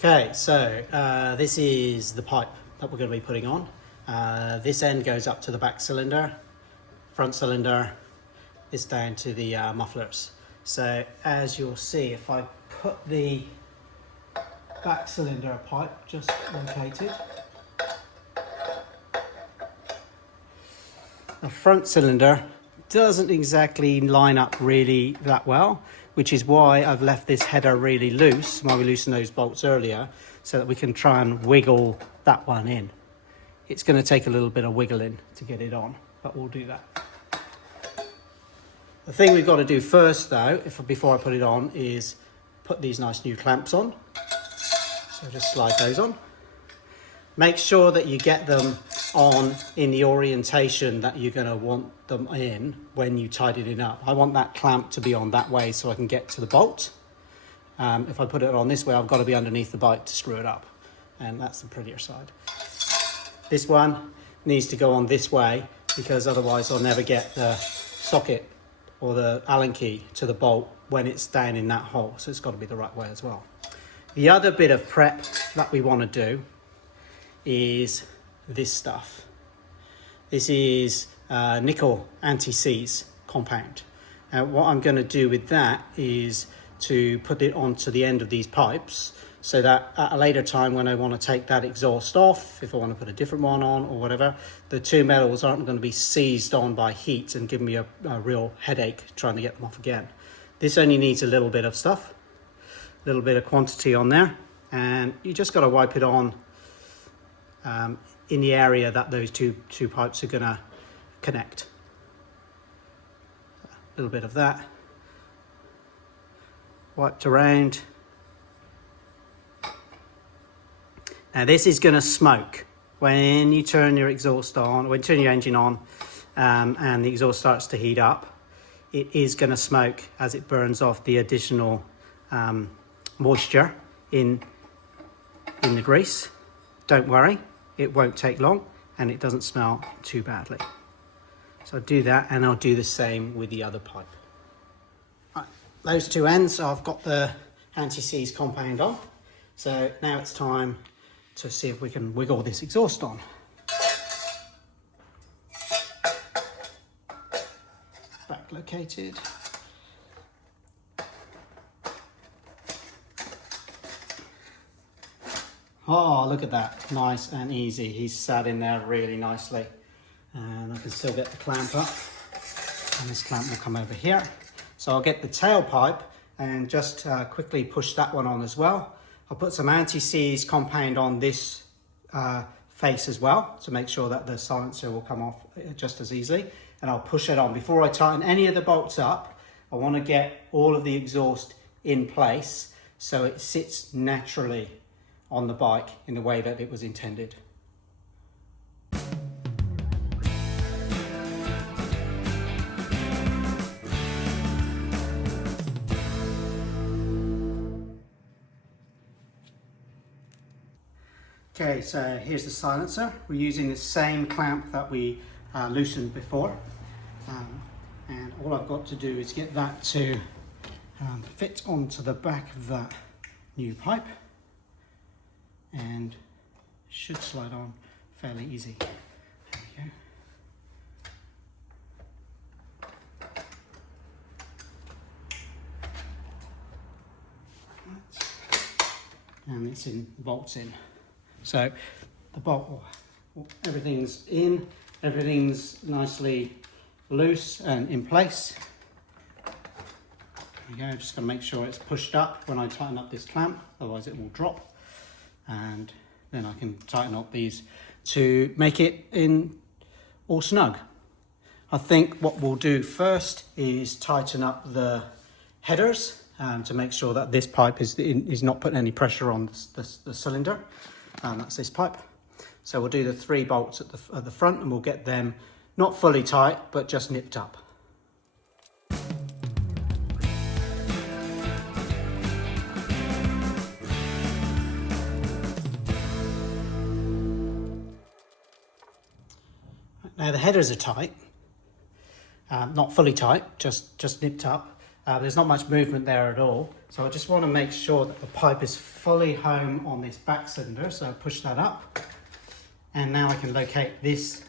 Okay, so this is the pipe that we're going to be putting on. This end goes up to the back cylinder, front cylinder, this down to the mufflers. So as you'll see, if I put the back cylinder pipe just located, the front cylinder doesn't exactly line up really that well, which is why I've left this header really loose, why we loosened those bolts earlier, so that we can try and wiggle that one in. It's going to take a little bit of wiggling to get it on, but we'll do that. The thing we've got to do first though, before I put it on, is put these nice new clamps on. So just slide those on. Make sure that you get them on in the orientation that you're going to want them in when you tidy it up. I want that clamp to be on that way so I can get to the bolt. If I put it on this way, I've got to be underneath the bike to screw it up, and that's the prettier side. This one needs to go on this way because otherwise I'll never get the socket or the Allen key to the bolt when it's down in that hole, so it's got to be the right way as well. The other bit of prep that we want to do is this stuff. This is nickel anti-seize compound. What I'm going to do with that is to put it onto the end of these pipes so that at a later time when I want to take that exhaust off, if I want to put a different one on or whatever, the two metals aren't going to be seized on by heat and give me a real headache trying to get them off again. This only needs a little bit of stuff, a little bit of quantity on there, and you just got to wipe it on in the area that those two pipes are going to connect. A little bit of that wiped around. Now this is going to smoke when you turn your exhaust on, when you turn your engine on, and the exhaust starts to heat up. It is going to smoke as it burns off the additional moisture in the grease. Don't worry, it won't take long and it doesn't smell too badly. So I'll do that, and I'll do the same with the other pipe. Right, those two ends, I've got the anti-seize compound on. So now it's time to see if we can wiggle this exhaust on. Back located. Oh, look at that, nice and easy. He's sat in there really nicely. And I can still get the clamp up. And this clamp will come over here. So I'll get the tailpipe and just quickly push that one on as well. I'll put some anti-seize compound on this face as well to make sure that the silencer will come off just as easily. And I'll push it on. Before I tighten any of the bolts up, I want to get all of the exhaust in place so it sits naturally on the bike in the way that it was intended. Okay, so here's the silencer. We're using the same clamp that we loosened before. And all I've got to do is get that to fit onto the back of that new pipe, and should slide on fairly easy. There we go. And it's in, the bolt's in. So the bolt, everything's in, everything's nicely loose and in place. There we go, just going to make sure it's pushed up when I tighten up this clamp, otherwise it will drop. And then I can tighten up these to make it in all snug. I think what we'll do first is tighten up the headers to make sure that this pipe is not putting any pressure on the cylinder. That's this pipe. So we'll do the 3 bolts at the front, and we'll get them not fully tight, but just nipped up. Now the headers are tight, not fully tight, just nipped up. There's not much movement there at all. So I just want to make sure that the pipe is fully home on this back cylinder. So I push that up. And now I can locate this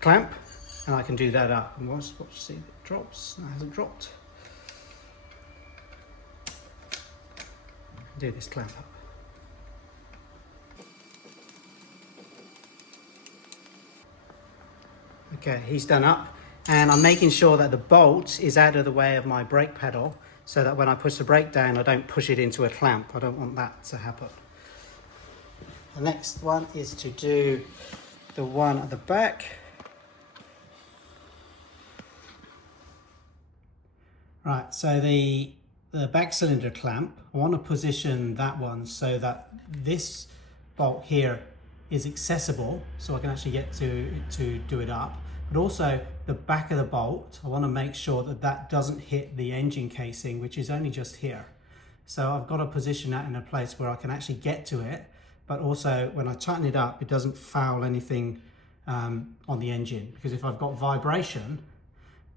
clamp, and I can do that up. And watch, see, it drops. No, it hasn't dropped. Do this clamp up. Okay, he's done up, and I'm making sure that the bolt is out of the way of my brake pedal, so that when I push the brake down, I don't push it into a clamp. I don't want that to happen. The next one is to do the one at the back. Right, so the back cylinder clamp, I want to position that one so that this bolt here is accessible, so I can actually get to do it up. But also the back of the bolt, I want to make sure that that doesn't hit the engine casing, which is only just here. So I've got to position that in a place where I can actually get to it, but also when I tighten it up, it doesn't foul anything on the engine. Because if I've got vibration,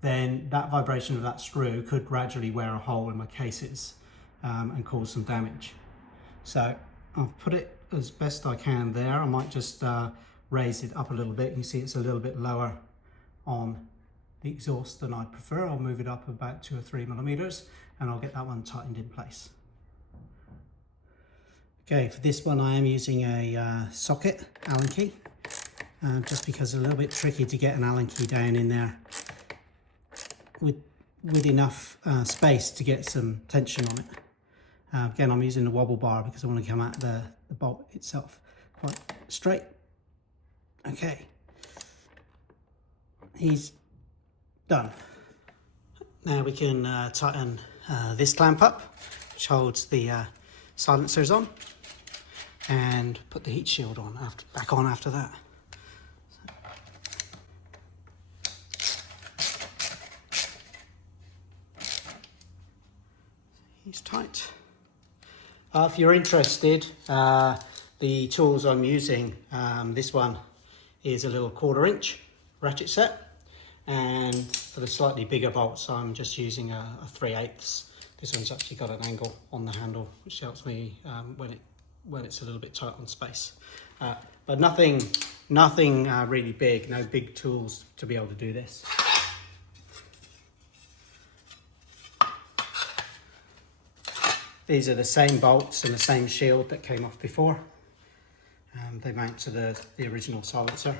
then that vibration of that screw could gradually wear a hole in my cases and cause some damage. So I've put it as best I can there. I might just raise it up a little bit. You can see it's a little bit lower on the exhaust than I'd prefer. I'll move it up about 2 or 3 millimeters, and I'll get that one tightened in place. Okay, for this one I am using a socket Allen key, just because it's a little bit tricky to get an Allen key down in there with enough space to get some tension on it. Again, I'm using the wobble bar because I want to come at the bolt itself quite straight. Okay, he's done. Now we can tighten this clamp up, which holds the silencers on, and put the heat shield on back on after that. He's tight. If you're interested, the tools I'm using, this one is a little 1/4 inch ratchet set, and for the slightly bigger bolts I'm just using a 3/8. This one's actually got an angle on the handle which helps me when it's a little bit tight on space. But nothing really big, no big tools to be able to do this. These are the same bolts and the same shield that came off before. They mount to the original silencer.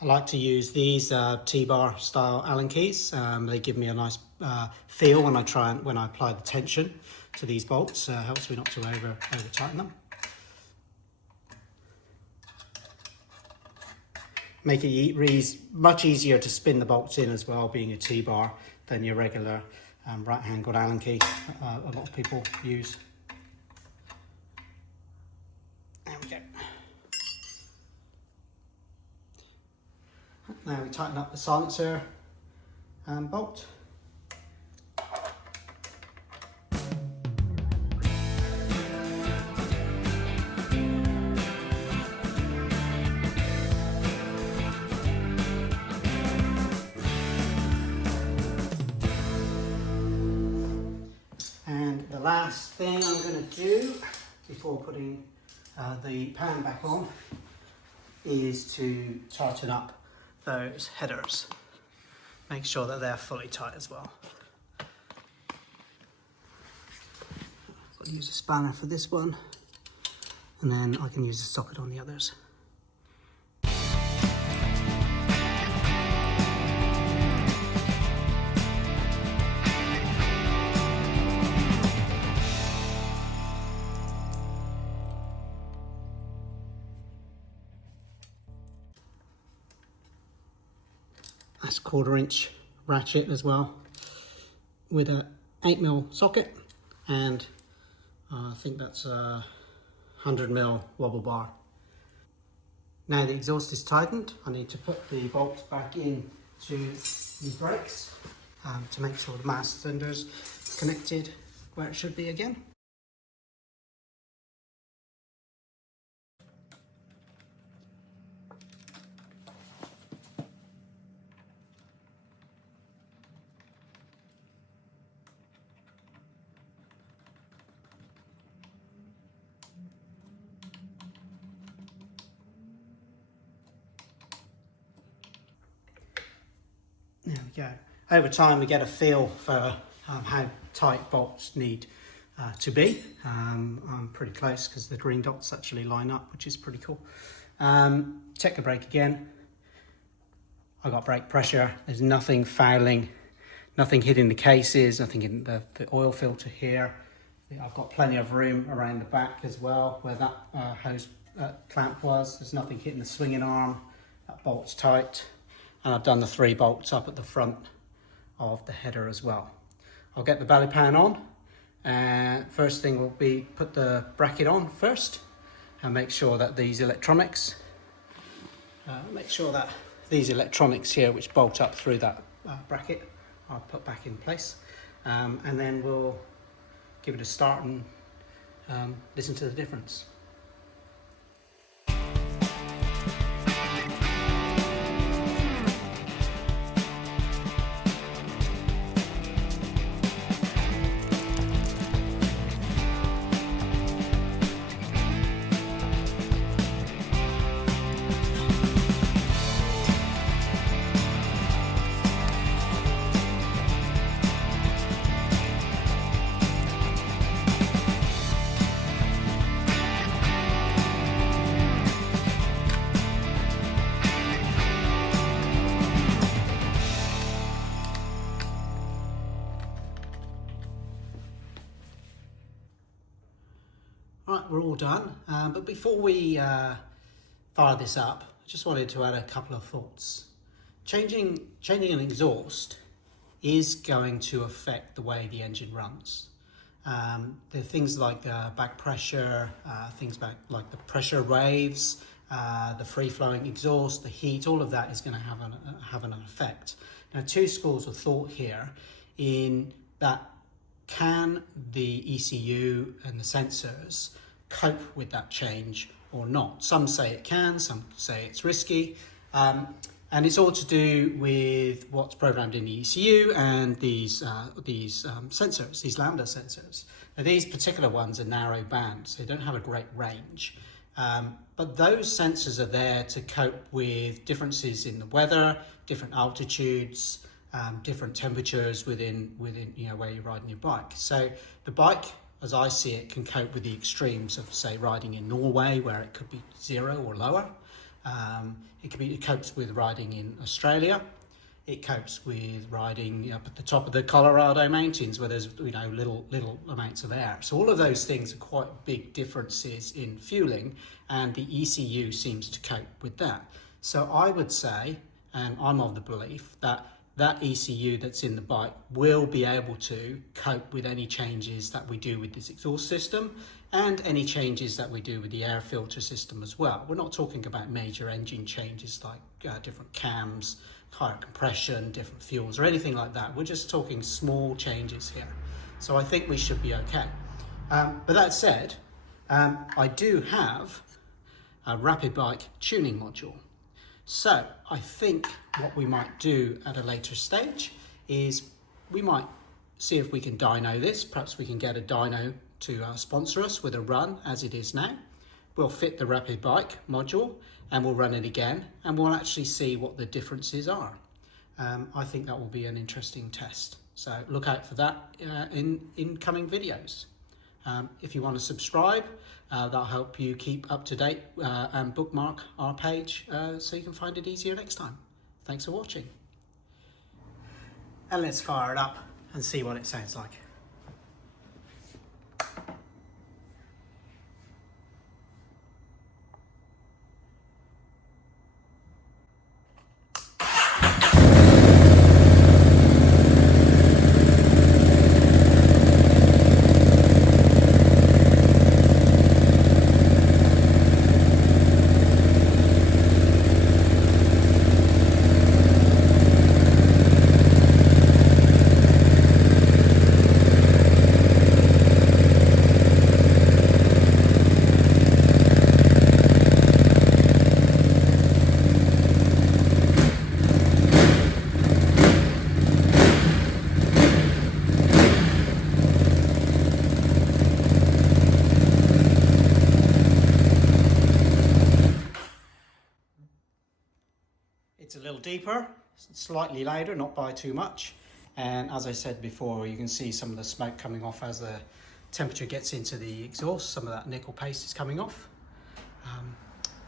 I like to use these T-bar style Allen keys. They give me a nice feel when I apply the tension to these bolts. Helps me not to over tighten them. Make it much easier to spin the bolts in as well, being a T-bar, than your regular right-handed Allen key a lot of people use. There we go. Now we tighten up the silencer bolt. And the last thing I'm going to do before putting the pan back on is to tighten up those headers. Make sure that they're fully tight as well. I'll use a spanner for this one, and then I can use a socket on the others. That's 1/4 inch ratchet as well, with a 8mm socket, and I think that's a 100mm wobble bar. Now the exhaust is tightened, I need to put the bolts back in to the brakes to make sure the master cylinder's connected where it should be again. There we go. Over time we get a feel for how tight bolts need to be. I'm pretty close because the green dots actually line up, which is pretty cool. Check the brake again. I got brake pressure. There's nothing fouling, nothing hitting the cases, nothing in the oil filter here. I've got plenty of room around the back as well where that hose clamp was. There's nothing hitting the swinging arm. That bolt's tight. And I've done the 3 bolts up at the front of the header as well. I'll get the belly pan on. First thing will be put the bracket on first and make sure that these electronics here, which bolt up through that bracket, are put back in place. And then we'll give it a start and listen to the difference. Right, we're all done, but before we fire this up, I just wanted to add a couple of thoughts. Changing an exhaust is going to affect the way the engine runs. There are things like back pressure, things like the pressure waves, the free-flowing exhaust, the heat, all of that is going to have an effect. Now, 2 schools of thought here in that. Can the ECU and the sensors cope with that change or not? Some say it can, some say it's risky. And it's all to do with what's programmed in the ECU and these sensors, these lambda sensors. Now, these particular ones are narrow band, so they don't have a great range. But those sensors are there to cope with differences in the weather, different altitudes, different temperatures within where you're riding your bike. So the bike, as I see it, can cope with the extremes of, say, riding in Norway, where it could be 0 or lower. It copes with riding in Australia. It copes with riding up at the top of the Colorado mountains, where there's little amounts of air. So all of those things are quite big differences in fueling, and the ECU seems to cope with that. So I would say, and I'm of the belief that ECU that's in the bike will be able to cope with any changes that we do with this exhaust system and any changes that we do with the air filter system as well. We're not talking about major engine changes like different cams, higher compression, different fuels or anything like that. We're just talking small changes here. So I think we should be okay. But that said, I do have a rapid bike tuning module. So I think what we might do at a later stage is we might see if we can dyno this. Perhaps we can get a dyno to sponsor us with a run as it is now. We'll fit the rapid bike module and we'll run it again and we'll actually see what the differences are. I think that will be an interesting test. So look out for that in incoming videos. If you want to subscribe, that'll help you keep up to date and bookmark our page so you can find it easier next time. Thanks for watching. And let's fire it up and see what it sounds like. deeper, slightly louder, not by too much. And as I said before, you can see some of the smoke coming off as the temperature gets into the exhaust. Some of that nickel paste is coming off.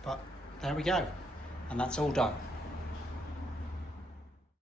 But there we go, and that's all done.